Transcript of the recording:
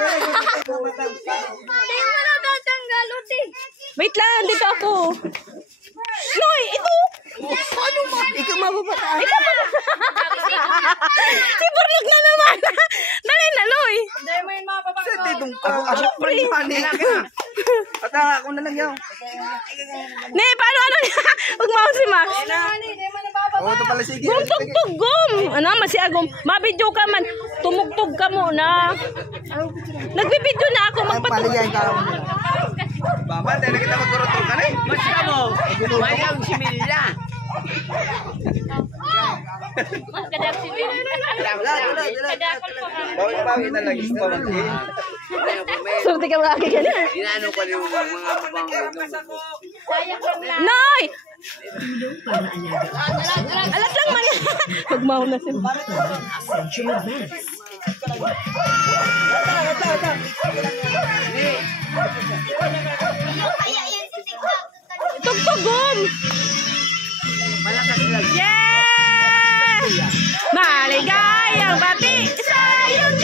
mo na daw tanggal, Uti. Wait lang, dito ako. Noy, ito. Ano mo? Ikaw mababata. Ikaw pa. Si Burlog na naman. Dali na, Noy. Hindi mo yung mga babang ko. Siyempre. At ako na lang yaw. Ne, paano niya? Huwag mo si Max. Hindi mo na bababa. Oo, ito pala sige. Gum, tugtog, gum. Ano, masyagom. Mabidyo ka man. Tumugtog ka muna. Nagbibidyo na ako. Paligayin ka ako nila. Baba, dahil kita magkurotong ka na eh. Masya mo, mayang similya. Mas kadak si Bill. Bawi na lang yung pamangkin. Surti ka mga ka na. Inano ko yung mga mabang. Sayang lang lang. Noy! Alat lang man. Magmaw na si Max. Tugtugom! Malakas lang. Yeah! Maligayang bati sa iyong